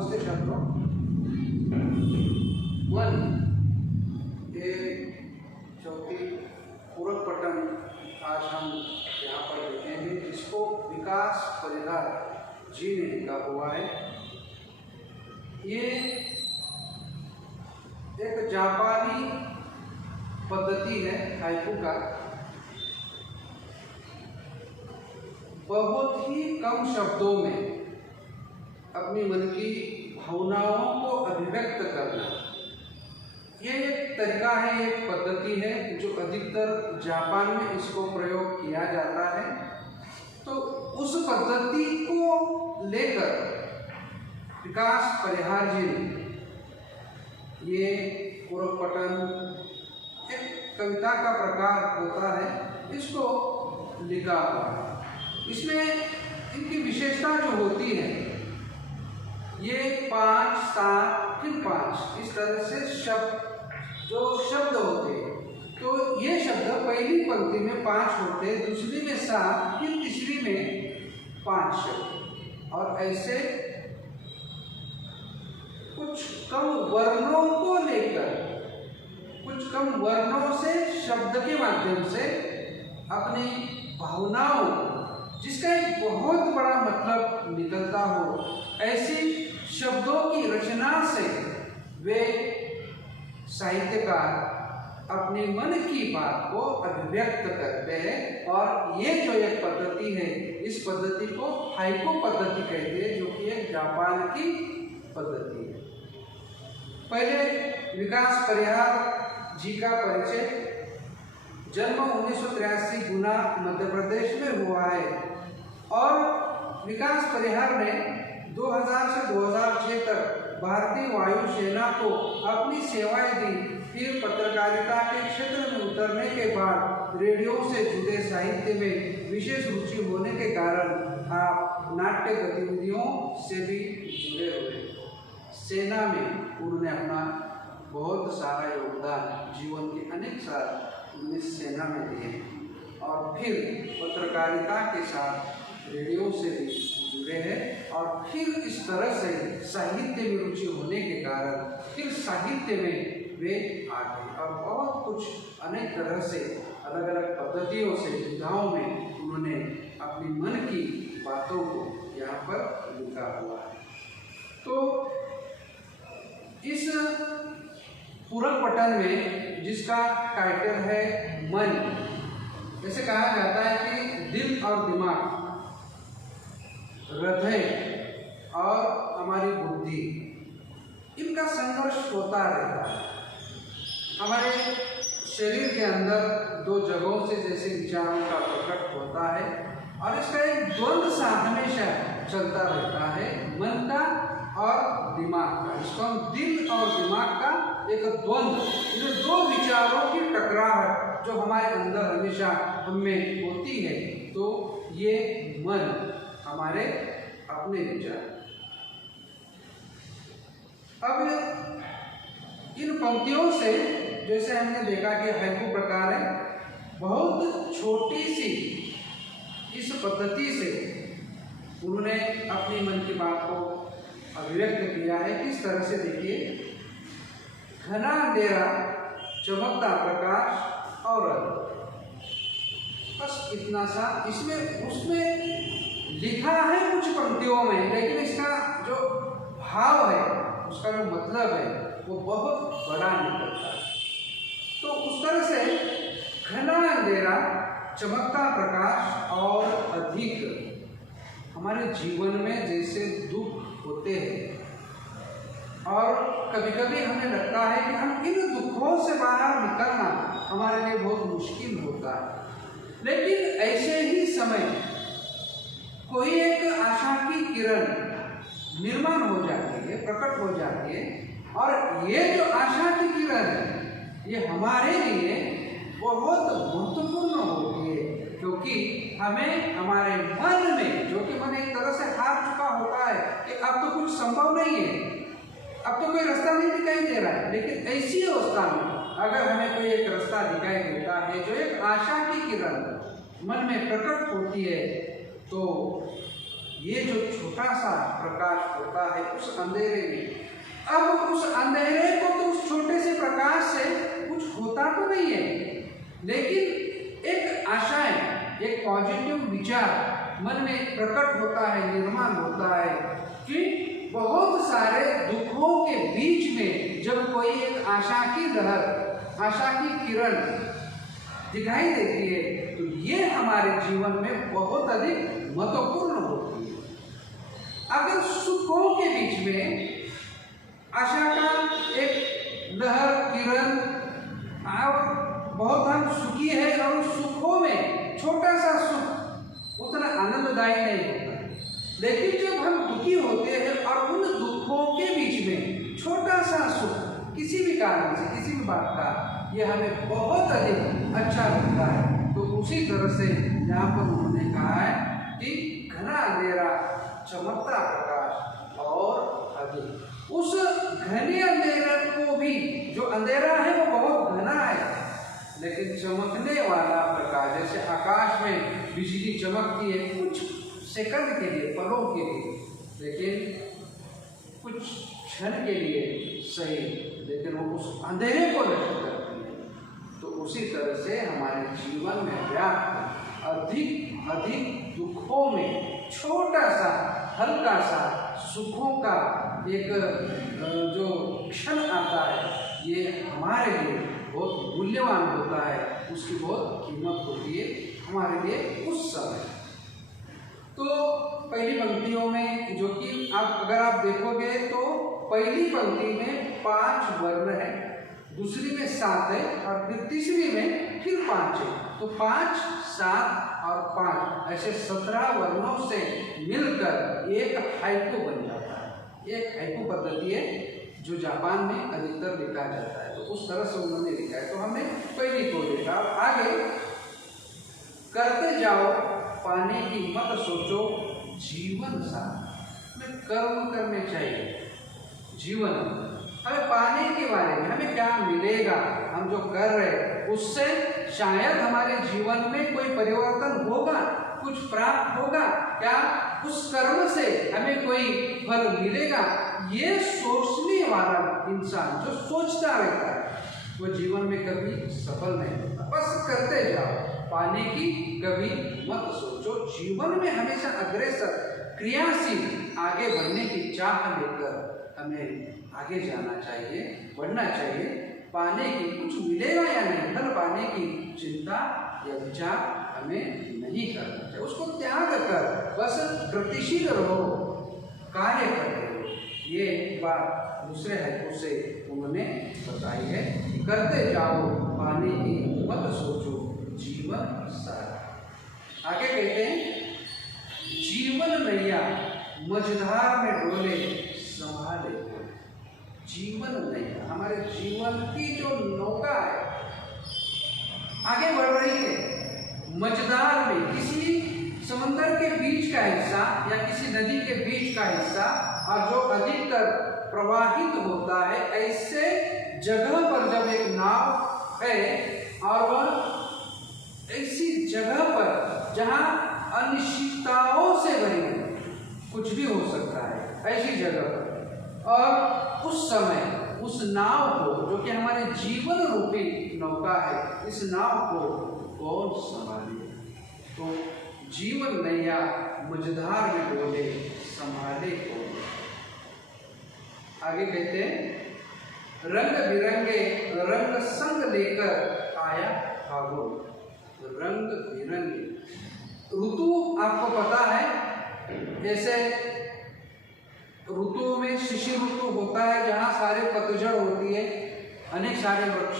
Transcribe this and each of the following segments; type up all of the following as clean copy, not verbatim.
नमस्ते छात्रों। मन ये चौथी पूरक पठन आज हम यहाँ पर देखेंगे, जिसको विकास परिहार जी ने लिखा हुआ है। ये एक जापानी पद्धति है हाइकू का। बहुत ही कम शब्दों में अपनी मन की भावनाओं को अभिव्यक्त करना, ये एक तरीका है, एक पद्धति है जो अधिकतर जापान में इसको प्रयोग किया जाता है। तो उस पद्धति को लेकर विकास परिहार जी ने ये पूरक पठन, एक कविता का प्रकार होता है, इसको लिखा हुआ है। इसमें इनकी विशेषता जो होती है, ये 5, 7 फिर 5 इस तरह से शब्द होते हैं। तो ये शब्द पहली पंक्ति में 5 होते हैं, दूसरी में 7, फिर तीसरी में 5 शब्द, और ऐसे कुछ कम वर्णों को लेकर, कुछ कम वर्णों से शब्द के माध्यम से अपनी भावनाओं, जिसका एक बहुत बड़ा मतलब निकलता हो, ऐसी शब्दों की रचना से वे साहित्यकार अपने मन की बात को अभिव्यक्त करते हैं। और ये जो एक पद्धति है, इस पद्धति को हाइकू पद्धति कहते हैं, जो कि एक जापान की पद्धति है। पहले विकास परिहार जी का परिचय। जन्म 1983 गुना मध्य प्रदेश में हुआ है और विकास परिहार ने 2000 से 2006 तक भारतीय वायु सेना को अपनी सेवाएं दी। फिर पत्रकारिता के क्षेत्र में उतरने के बाद रेडियो से जुड़े साहित्य में विशेष रुचि होने के कारण आप नाट्य गतिविधियों से भी जुड़े हुए। सेना में उन्होंने अपना बहुत सारा योगदान, जीवन के अनेक साल उन्होंने सेना में दिए, और फिर पत्रकारिता के साथ रेडियो से भी जुड़े हैं। और फिर इस तरह से साहित्य में रुचि होने के कारण फिर साहित्य में वे आ गए, और बहुत कुछ अनेक तरह से अलग अलग पद्धतियों से, विधाओं में उन्होंने अपनी मन की बातों को यहाँ पर लिखा हुआ है। तो इस पूरक पठन में, जिसका टाइटल है मन, जैसे कहा जाता है कि दिल और दिमाग, हृदय और हमारी बुद्धि, इनका संघर्ष होता रहता है। हमारे शरीर के अंदर 2 जगहों से जैसे विचारों का प्रकट होता है, और इसका एक द्वंद्व सा हमेशा चलता रहता है, मन का और दिमाग का। इसको हम दिल और दिमाग का एक द्वंद्व, जो 2 विचारों की टकराहट जो हमारे अंदर हमेशा हमें होती है, तो ये मन हमारे अपने विचार। अब इन पंक्तियों से, जैसे हमने देखा कि हाइकू प्रकार है, बहुत छोटी सी इस पद्धति से उन्होंने अपनी मन की बात को अभिव्यक्त किया है। किस तरह से देखिए, घना अंधेरा, चमकता प्रकाश और बस इतना सा इसमें उसमें लिखा है कुछ पंक्तियों में, लेकिन इसका जो भाव है, उसका जो मतलब है, वो बहुत बड़ा निकलता है। तो उस तरह से घना अंधेरा, चमकता प्रकाश और अधिक, हमारे जीवन में जैसे दुख होते हैं, और कभी कभी हमें लगता है कि हम इन दुखों से बाहर निकलना हमारे लिए बहुत मुश्किल होता है, लेकिन ऐसे ही समय कोई एक आशा की किरण निर्माण हो जाती है, प्रकट हो जाती है, और ये जो आशा की किरण है, ये हमारे लिए बहुत महत्वपूर्ण होती है, क्योंकि हमें हमारे मन में, जो कि मन एक तरह से हार चुका होता है कि अब तो कुछ संभव नहीं है, अब तो कोई रास्ता नहीं दिखाई दे रहा है, लेकिन ऐसी अवस्था में अगर हमें कोई एक रास्ता दिखाई देता है, जो एक आशा की किरण मन में प्रकट होती है, तो ये जो छोटा सा प्रकाश होता है उस अंधेरे में, अब उस अंधेरे को तो उस छोटे से प्रकाश से कुछ होता तो नहीं है, लेकिन एक आशाएं, एक पॉजिटिव विचार मन में प्रकट होता है, निर्माण होता है कि बहुत सारे दुखों के बीच में जब कोई एक आशा की लहर, आशा की किरण दिखाई देती है तो ये हमारे जीवन में बहुत अधिक महत्वपूर्ण होती है। अगर सुखों के बीच में आशा का एक लहर किरण और बहुत हम सुखी है और उस सुखों में छोटा सा सुख उतना आनंददायी नहीं होता, लेकिन जब हम दुखी होते हैं और उन दुखों के बीच में छोटा सा सुख किसी भी कारण से, किसी भी बात का, ये हमें बहुत अधिक अच्छा लगता है। तो उसी तरह से यहाँ पर उन्होंने कहा है कि घना अंधेरा चमकता प्रकाश और अधिक। उस घने अंधेरे को भी, जो अंधेरा है वो बहुत घना है, लेकिन चमकने वाला प्रकाश, जैसे आकाश में बिजली चमकती है कुछ सेकंड के लिए, पलों के लिए, लेकिन कुछ क्षण के लिए सही, लेकिन वो उस अंधेरे को नष्ट करती है। तो उसी तरह से हमारे जीवन में व्याप्त अधिक अधिक दुखों में छोटा सा हल्का सा सुखों का एक जो क्षण आता है, ये हमारे लिए बहुत मूल्यवान होता है, उसकी बहुत कीमत होती है हमारे लिए उस समय। तो पहली पंक्तियों में जो कि अगर आप देखोगे तो पहली पंक्ति में 5 वर्ण है, दूसरी में 7 है और फिर तीसरी में फिर 5 है। तो 5, 7 और 5 ऐसे 17 वर्णों से मिलकर एक हाइकू बन जाता है। एक हाइकू पद्धति है जो जापान में अधिकतर लिखा जाता है, तो उस तरह से उन्होंने लिखा है। तो हमने पहली को देखा, आगे करते जाओ पाने की मत सोचो जीवन साथ में कर्म करने चाहिए। जीवन हमें पाने के बारे में, हमें क्या मिलेगा, हम जो कर रहे उससे शायद हमारे जीवन में कोई परिवर्तन होगा, कुछ प्राप्त होगा क्या, उस कर्म से हमें कोई फल मिलेगा, ये सोचने वाला इंसान जो सोचता रहता है वो जीवन में कभी सफल नहीं होता। बस करते जाओ, पाने की कभी मत सोचो। जीवन में हमेशा अग्रसर, क्रियाशील, आगे बढ़ने की चाह लेकर हमें आगे जाना चाहिए, बढ़ना चाहिए। पाने की कुछ मिलेगा या नहीं, फल पाने की चिंता या विचार हमें नहीं करना चाहिए। उसको त्याग कर बस गतिशील रहो, कार्य करते रहो। ये बात दूसरे हाइकू से उन्होंने बताई है, करते जाओ पाने की मत सोचो जीवन साथ। आगे कहते हैं जीवन नैया मझधार में डोले संभाले। जीवन नैया, हमारे जीवन की जो नौका है आगे बढ़ रही है मझधार में, किसी समंदर के बीच का हिस्सा या किसी नदी के बीच का हिस्सा, और जो अधिकतर प्रवाहित होता है, ऐसे जगह पर जब एक नाव है और वह ऐसी जगह पर जहां अनिश्चितताओं से भरी कुछ भी हो सकता है, ऐसी जगह पर, और उस समय उस नाव को, जो कि हमारे जीवन रूपी नौका है, इस नाव को कौन संभाले। तो जीवन नैया मझधार में डोले संभाले कौन। आगे कहते हैं रंग बिरंगे रंग संग लेकर आया फागुन। रंग बिरंगे ऋतु आपको पता है, जैसे ऋतुओं में शिशिर ऋतु होता है जहाँ सारे पतझड़ होती है, अनेक सारे वृक्ष,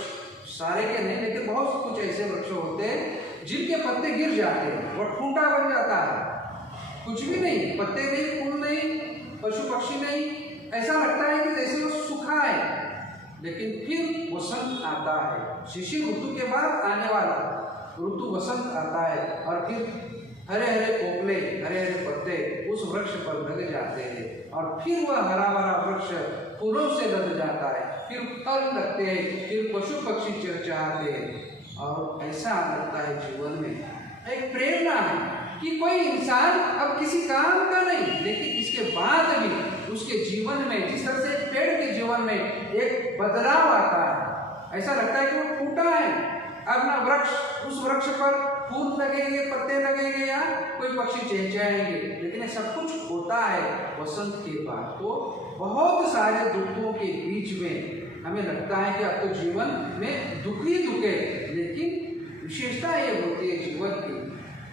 सारे के नहीं लेकिन बहुत कुछ ऐसे वृक्ष होते हैं जिनके पत्ते गिर जाते हैं और ठूंठा बन जाता है, कुछ भी नहीं, पत्ते नहीं, फूल नहीं, पशु पक्षी नहीं, ऐसा लगता है कि जैसे वो सूखा है। लेकिन फिर वसंत आता है, शिशिर ऋतु के बाद आने वाला ऋतु वसंत आता है और फिर हरे हरे पोपले, हरे हरे पत्ते उस वृक्ष पर लग जाते हैं और फिर वह हरा भरा वृक्ष फूलों से लग जाता है, फिर फल लगते हैं, फिर पशु पक्षी चहचहाते हैं। और ऐसा लगता है जीवन में एक प्रेरणा है कि कोई इंसान अब किसी काम का नहीं, लेकिन इसके बाद भी उसके जीवन में जिस तरह से पेड़ के जीवन में एक बदलाव आता है, ऐसा लगता है कि वो टूटा है, अब ना वृक्ष, उस वृक्ष पर फूल लगेंगे, पत्ते लगेंगे या कोई पक्षी चहचहाएंगे, लेकिन ये सब कुछ होता है वसंत के बाद। तो बहुत सारे दुखों के बीच में हमें लगता है कि अब तो जीवन में दुख ही दुख है, लेकिन विशेषता ये होती है जीवन की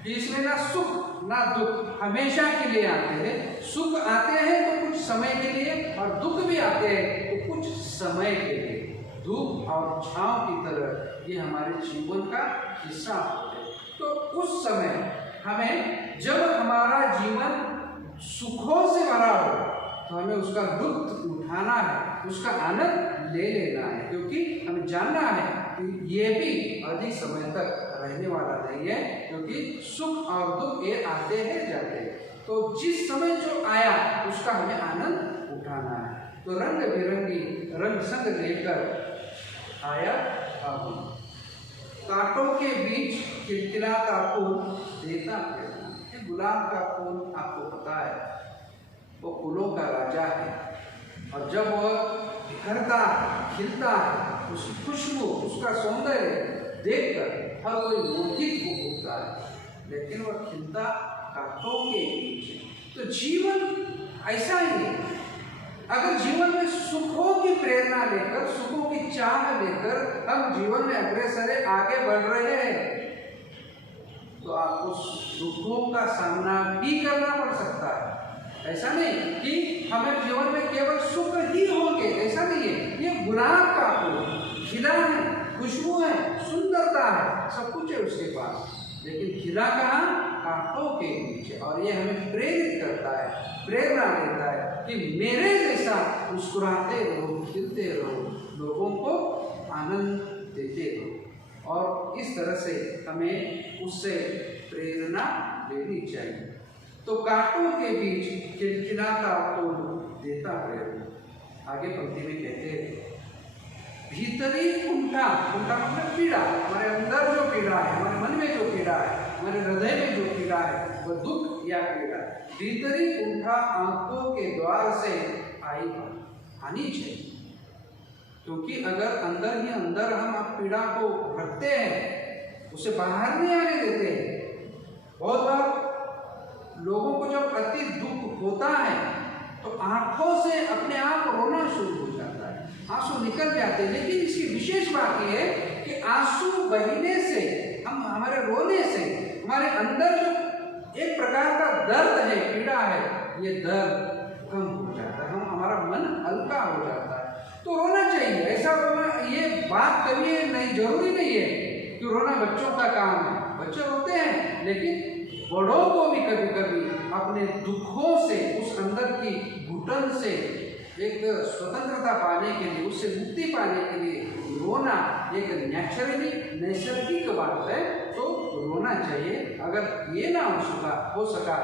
कि इसमें ना सुख ना दुख हमेशा के लिए आते हैं। सुख आते हैं तो कुछ समय के लिए और दुख भी आते हैं तो कुछ समय के लिए। धूप और छांव की तरह ये हमारे जीवन का हिस्सा होते हैं। तो उस समय हमें, जब हमारा जीवन सुखों से भरा हो, तो हमें उसका लुत्फ उठाना है, उसका आनंद ले लेना है, क्योंकि हमें जानना है कि ये भी अधिक समय तक रहने वाला नहीं है, क्योंकि सुख और दुख ये आते हैं जाते हैं। तो जिस समय जो आया उसका हमें आनंद उठाना है। तो रंग बिरंगी रंग संग लेकर आया फागुन, कांटों के बीच खिलखिलाता फूल देता प्रेरणा। ये गुलाब का फूल आपको पता है, वो फूलों का राजा है, और जब वह बिखरता खिलता है, उसकी खुशबू, उसका सौंदर्य देखकर हर कोई मोहित होता है, लेकिन वह खिलता कांटों के बीच। तो जीवन ऐसा ही है। अगर जीवन में सुखों की प्रेरणा लेकर, सुखों की चाह लेकर हम जीवन में अग्रसर है, आगे बढ़ रहे हैं, तो आपको दुखों का सामना भी करना पड़ सकता है। ऐसा नहीं कि हमें जीवन में केवल सुख ही होंगे, ऐसा नहीं है। ये गुलाब का फूल खिला है, खुशबू है, सुंदरता है, सब कुछ है उसके पास, लेकिन खिला कहाँ? कांटों के नीचे। और ये हमें प्रेरित करता है, प्रेरणा देता है कि मेरे जैसा मुस्कुराते रहो, खिलते रहो, लोगों को आनंद देते रहो। और इस तरह से हमें उससे प्रेरणा लेनी चाहिए। तो कांटों के बीच खिलखिलाता फूल देता प्रेरणा। आगे पंक्ति में कहते हैं, भीतरी कुंठा, कुंठा मतलब पीड़ा, हमारे अंदर जो पीड़ा है, हमारे मन में जो पीड़ा है, हमारे हृदय में जो पीड़ा है, वह दुख या पीड़ा, भीतरी कुंठा आंखों के द्वार से आनी चाहिए। क्योंकि अगर अंदर ही अंदर हम पीड़ा को रखते हैं, उसे बाहर नहीं आने देते हैं। बहुत बार लोगों को जब अति दुख होता है तो आंखों से अपने आप रोना शुरू हो जाता है, आंसू निकल जाते हैं। लेकिन इसकी विशेष बात यह है कि आंसू बहने से, हमारे रोने से हमारे अंदर जो एक प्रकार का दर्द है, पीड़ा है, ये दर्द कम हो जाता है, हमारा मन हल्का हो जाता है। तो रोना चाहिए, ऐसा रोना, ये बात कभी नहीं, जरूरी नहीं है कि रोना बच्चों का काम है, बच्चे रोते हैं, लेकिन बड़ों को भी कभी कभी अपने दुखों से, उस अंदर की घुटन से एक स्वतंत्रता पाने के लिए, उससे मुक्ति पाने के लिए रोना एक नेचुरली, नैसर्गिक बात है। तो रोना चाहिए। अगर ये ना हो सका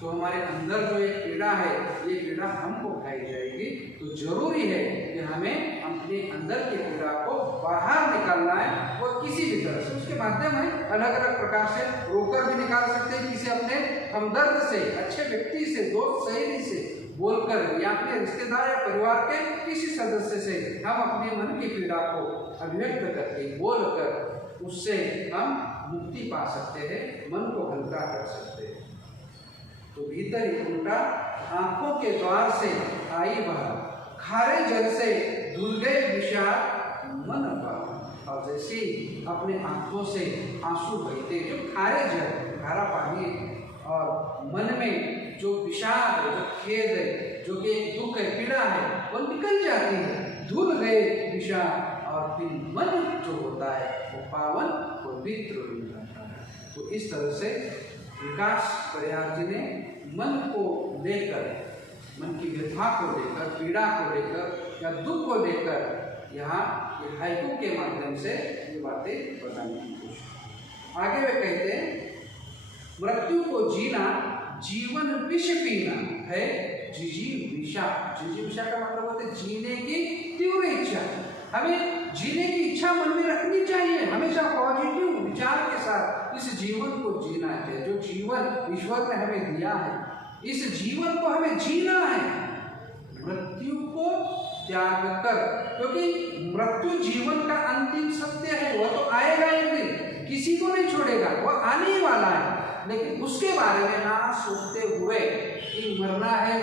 तो हमारे अंदर जो एक पीड़ा है, ये पीड़ा हमको खाई जाएगी। तो जरूरी है कि हमें अपने अंदर की पीड़ा को बाहर निकालना है, और किसी भी तरह से उसके माध्यम है, अलग अलग प्रकार से रोकर भी निकाल सकते हैं, किसी अपने हमदर्द से, अच्छे व्यक्ति से, दोस्त सहेली से बोलकर, या अपने रिश्तेदार या परिवार के किसी सदस्य से हम अपने मन की पीड़ा को अभिव्यक्त करके, बोलकर उससे हम मुक्ति पा सकते हैं, मन को हल्का कर सकते हैं। तो भीतर कुंठा आंखों के द्वार से आई बाहर, खारे जल से धुल गए विषाद मन पावन। और जैसे अपने आंखों से आंसू बहते, जो खारे जल, खारा पानी, और मन में जो विषाद है, जो खेद है, जो कि दुख है, पीड़ा है, वो निकल जाती है, धुल गए विषाद, और फिर मन जो होता है वो पावन, पवित्र हो जाता है। तो इस तरह से विकास परिहार जी ने मन को लेकर, मन की व्यथा को लेकर, पीड़ा को लेकर या दुख को लेकर यहाँ ये हाइकू के माध्यम से ये बातें बताने की कोशिश। आगे वे कहते हैं, मृत्यु को जीना जीवन विष पीना है, जिजीविषा। जिजीविषा का मतलब होता है जीने की तीव्र इच्छा। हमें जीने की इच्छा मन में रखनी चाहिए, हमेशा पॉजिटिव विचार के साथ इस जीवन को जीना है। जो जीवन ईश्वर ने हमें दिया है, इस जीवन को हमें जीना है मृत्यु को त्याग कर, क्योंकि मृत्यु जीवन का अंतिम सत्य है। वह तो आएगा एक दिन, किसी को नहीं छोड़ेगा, वह आने ही वाला है। लेकिन उसके बारे में ना सोचते हुए कि मरना है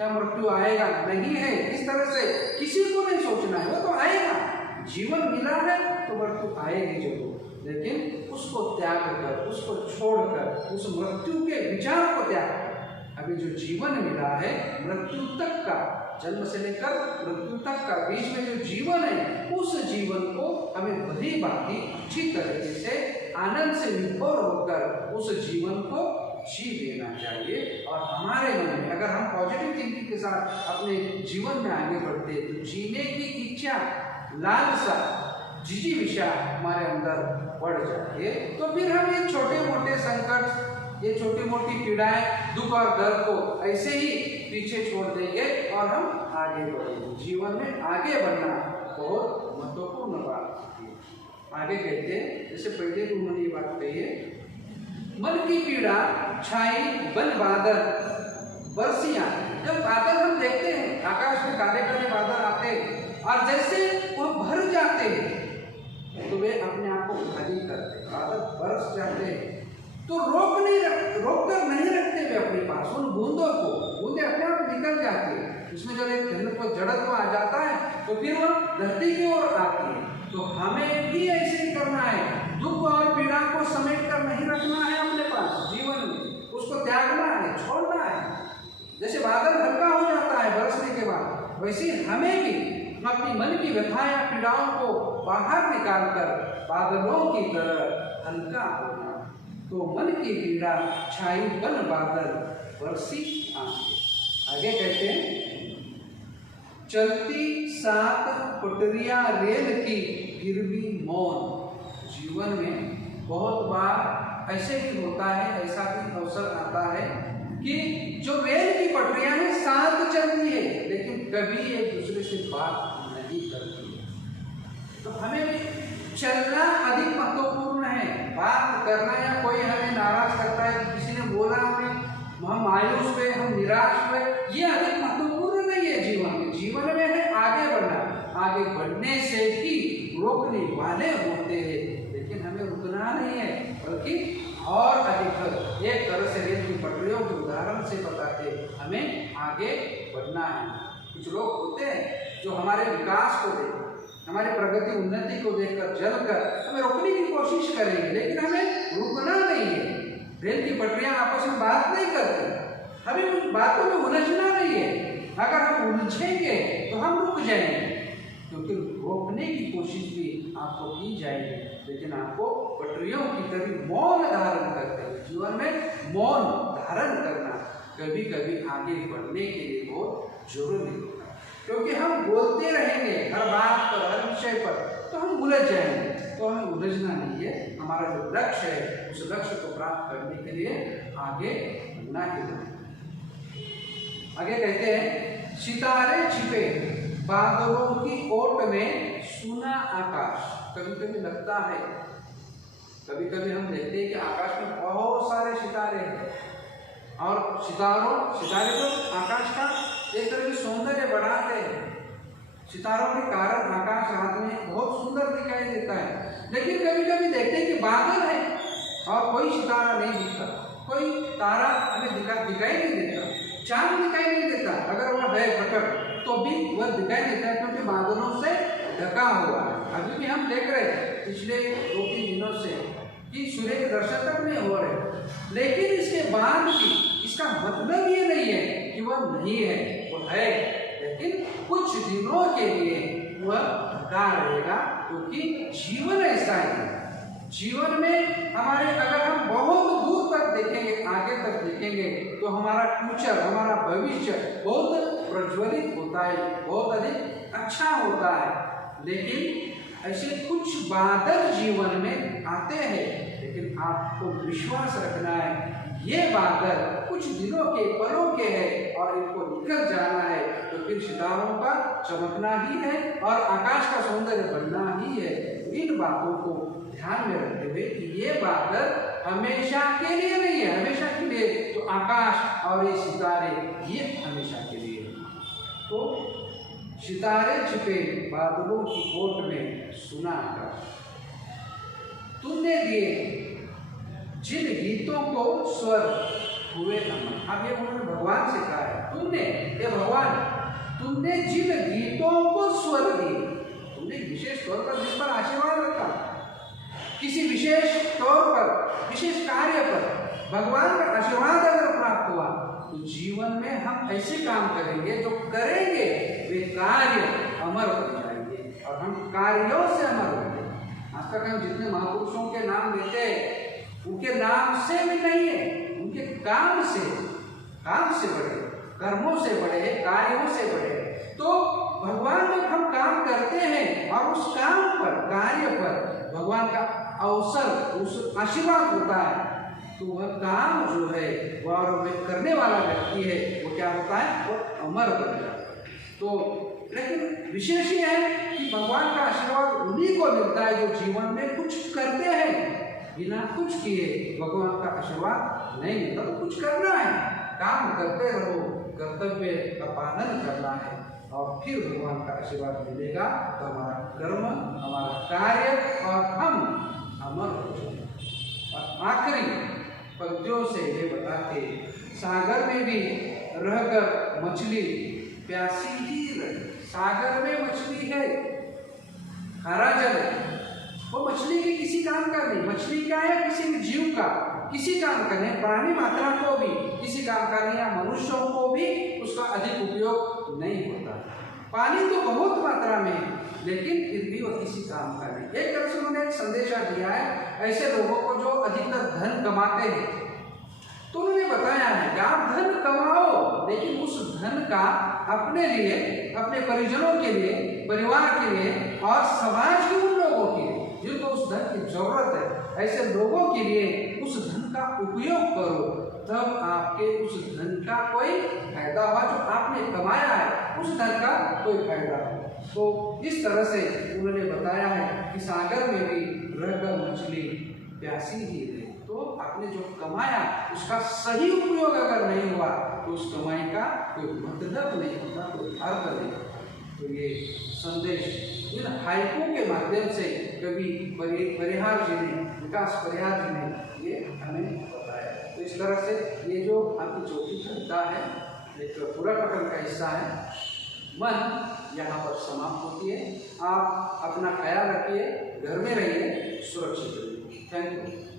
या मृत्यु आएगा, नहीं है, इस तरह से किसी को नहीं सोचना है। वो तो आएगा, जीवन मिला है तो मृत्यु आएगी जरूर, लेकिन उसको त्याग कर, उसको छोड़कर, उस मृत्यु के विचार को त्याग कर अभी जो जीवन मिला है मृत्यु तक का, जन्म से लेकर मृत्यु तक का बीच में जो जीवन है, उस जीवन को हमें भली भांति अच्छी तरीके से आनंद से विभोर होकर उस जीवन को जी लेना चाहिए। और हमारे मन में अगर हम पॉजिटिव थिंकिंग के साथ अपने जीवन में आगे बढ़ते तो जीने की इच्छा, लालसा, जिजीविषा हमारे अंदर बढ़ जाती है। तो फिर हम ये छोटे मोटे संकट, ये छोटी मोटी पीड़ाएं, दुख और दर्द को ऐसे ही पीछे छोड़ देंगे और हम आगे बढ़ेंगे। जीवन में आगे बढ़ना बहुत महत्वपूर्ण बात है। आगे कहते हैं, जैसे पहले भी उन्होंने ये बात कही है, मन की पीड़ा छाई बन बादल बरसियां। जब बादल हम देखते हैं, आकाश में काले काले बादल आते हैं और जैसे वो भर जाते हैं तो वे अपने आप को खाली करते, बादल बरस जाते हैं तो रोक कर नहीं रखते वे अपने पास उन बूंदों को, बूंदे अपने आप निकल जाती है। उसमें जब एक जड़त्व आ जाता है तो फिर वह धरती की ओर आती है। तो हमें भी ऐसे ही करना है, दुख और पीड़ा को समेट कर नहीं रखना है अपने पास जीवन में, उसको त्यागना है, छोड़ना है। जैसे बादल हल्का हो जाता है बरसने के बाद, वैसे हमें भी अपनी मन की व्यथा या पीड़ाओं को बाहर निकालकर बादलों की तरह हल्का होना। तो मन की पीड़ा छाई बन बादल बरसी आंखें। आगे कहते हैं, चलती 7 पटरियां रेल की फिर भी मौन। जीवन में बहुत बार ऐसे ही होता है, ऐसा भी अवसर आता है कि जो रेल की पटरियां हैं 7 चलती है लेकिन कभी एक दूसरे से बात नहीं करती है। तो हमें भी चलना अधिक महत्वपूर्ण है। बात करना या कोई हमें नाराज करता है, किसी ने बोला हमें, हम मायूस हुए, हम निराश हुए, ये अधिक महत्वपूर्ण नहीं है जीवन में। जीवन में है आगे बढ़ना, आगे बढ़ने से ही रोकने वाले होते हैं, लेकिन हमें रुकना नहीं है बल्कि और अधिक। एक तरह से रेल की पटरियों के उदाहरण से बताते हमें आगे बढ़ना है। कुछ लोग होते हैं जो हमारे विकास को देख, हमारी प्रगति उन्नति को देखकर जलकर हमें रोकने की कोशिश करेंगे, लेकिन हमें रुकना नहीं है। रेल की पटरियां आपस में बात नहीं करती, हमें उन बातों में उलझना नहीं है। अगर हम उलझेंगे तो हम रुक जाएंगे, क्योंकि रोकने की कोशिश भी आपको की जाएगी, लेकिन आपको पटरियों की तरह मौन धारण करते हैं। जीवन में मौन धारण करना कभी कभी आगे बढ़ने के लिए बहुत जरूरी होता है, क्योंकि हम बोलते रहेंगे हर बात पर, हर विषय पर, तो हम उलझ जाएंगे। तो हमें उलझना नहीं है, हमारा जो लक्ष्य है उस लक्ष्य को प्राप्त करने के लिए आगे बढ़ना ही। आगे कहते हैं, सितारे छिपे बादलों की ओट में सुना आकाश। कभी कभी लगता है, कभी कभी हम देखते हैं कि आकाश में बहुत सारे सितारे हैं और सितारे तो आकाश का एक तरह की सौंदर्य बढ़ाते हैं। सितारों के कारण आकाश रात में बहुत सुंदर दिखाई देता है, लेकिन कभी कभी देखते हैं कि बादल है और कोई सितारा नहीं दिखता, कोई तारा हमें दिखाई नहीं देता, चांद दिखाई नहीं देता। अगर वह है प्रकट तो भी वह दिखाई देता है, क्योंकि बादलों से ढका हुआ है। अभी भी हम देख रहे हैं पिछले 2-3 दिनों से कि सूर्य के दर्शन तक नहीं हो रहे, लेकिन इसके बाद भी इसका मतलब ये नहीं है कि वह नहीं है, वह है, लेकिन कुछ दिनों के लिए वह ढका रहेगा, क्योंकि जीवन ऐसा है। जीवन में हमारे अगर हम बहुत दूर तक देखेंगे, आगे तक देखेंगे, तो हमारा फ्यूचर, हमारा भविष्य बहुत प्रज्वलित होता है, बहुत अधिक अच्छा होता है। लेकिन ऐसे कुछ बादल जीवन में आते हैं, लेकिन आपको विश्वास रखना है ये बादल कुछ दिनों के, पलों के हैं और इनको निकल जाना है। तो फिर सितारों का चमकना ही है और आकाश का सौंदर्य बनना ही है। इन बातों को ध्यान में रखते हुए कि ये बादल हमेशा के लिए नहीं है, हमेशा के लिए तो आकाश और ये सितारे ये हमेशा के लिए है। तो सितारे छिपे बादलों की कोट में सुना आकाश, तुमने दिए जिन गीतों को स्वर हुए अमर। अब ये उन्होंने भगवान से कहा है, तुमने ये भगवान तुमने जिन गीतों को स्वर दिए, तुमने विशेष तौर पर जिस पर आशीर्वाद रखा, किसी विशेष तौर पर विशेष कार्य पर भगवान का आशीर्वाद अगर प्राप्त हुआ तो जीवन में हम ऐसे काम करेंगे जो करेंगे वे कार्य अमर हो जाएंगे और हम कार्यों से अमर होंगे। आज तक हम जितने महापुरुषों के नाम लेते हैं उनके नाम से भी नहीं है, उनके काम से बढ़े, कर्मों से बढ़े, कार्यों से बढ़े। तो भगवान जब हम काम करते हैं और उस काम पर, कार्य पर भगवान का अवसर, उस आशीर्वाद होता है तो वह काम जो है वह करने वाला व्यक्ति है वो क्या होता है, वो अमर बन जाता है। तो लेकिन विशेष ये है कि भगवान का आशीर्वाद उन्हीं को मिलता है जो जीवन में कुछ करते हैं, बिना कुछ किए भगवान का आशीर्वाद नहीं मिलता। तो कुछ करना है, काम करते रहो, कर्तव्य का पालन करना है और फिर भगवान का आशीर्वाद मिलेगा तो हमारा कर्म, हमारा कार्य और हम अमर हो जाएंगे। और आखिरी पंक्तियों से ये बताते, सागर में भी रहकर मछली प्यासी ही रहे। सागर में मछली है, हरा जल है, वो मछली के किसी काम का नहीं। मछली क्या है, किसी भी जीव का किसी काम का नहीं, प्राणी मात्रा को भी किसी काम का नहीं, या मनुष्यों को भी उसका अधिक उपयोग नहीं होता। पानी तो बहुत मात्रा में है लेकिन फिर भी वो किसी काम का नहीं। एक तरह से उन्होंने एक संदेशा दिया है ऐसे लोगों को जो अधिकतर धन कमाते हैं। तो उन्होंने बताया है कि आप धन कमाओ लेकिन उस धन का अपने लिए, अपने परिजनों के लिए, परिवार के लिए और समाज के उन लोगों के लिए जिनको उस धन की जरूरत है, ऐसे लोगों के लिए उस धन का उपयोग करो, तब आपके उस धन का कोई फायदा हुआ, जो आपने कमाया है उस धन का कोई फायदा हो। तो इस तरह से उन्होंने बताया है कि सागर में भी रहकर मछली प्यासी ही रहे। तो आपने जो कमाया उसका सही उपयोग अगर नहीं हुआ तो उस कमाई का कोई मतलब नहीं होता, कोई अर्थ नहीं होता। तो ये संदेश इन हाइकू के माध्यम से कवि परिहार जी ने, विकास परिहार जी ने ये हमें बताया। तो इस तरह से ये जो आपकी चौथी कविता है एक पूरा पठन का हिस्सा है। मन यहाँ पर समाप्त होती है। आप अपना ख्याल रखिए, घर में रहिए, सुरक्षित रहिए। Thank you.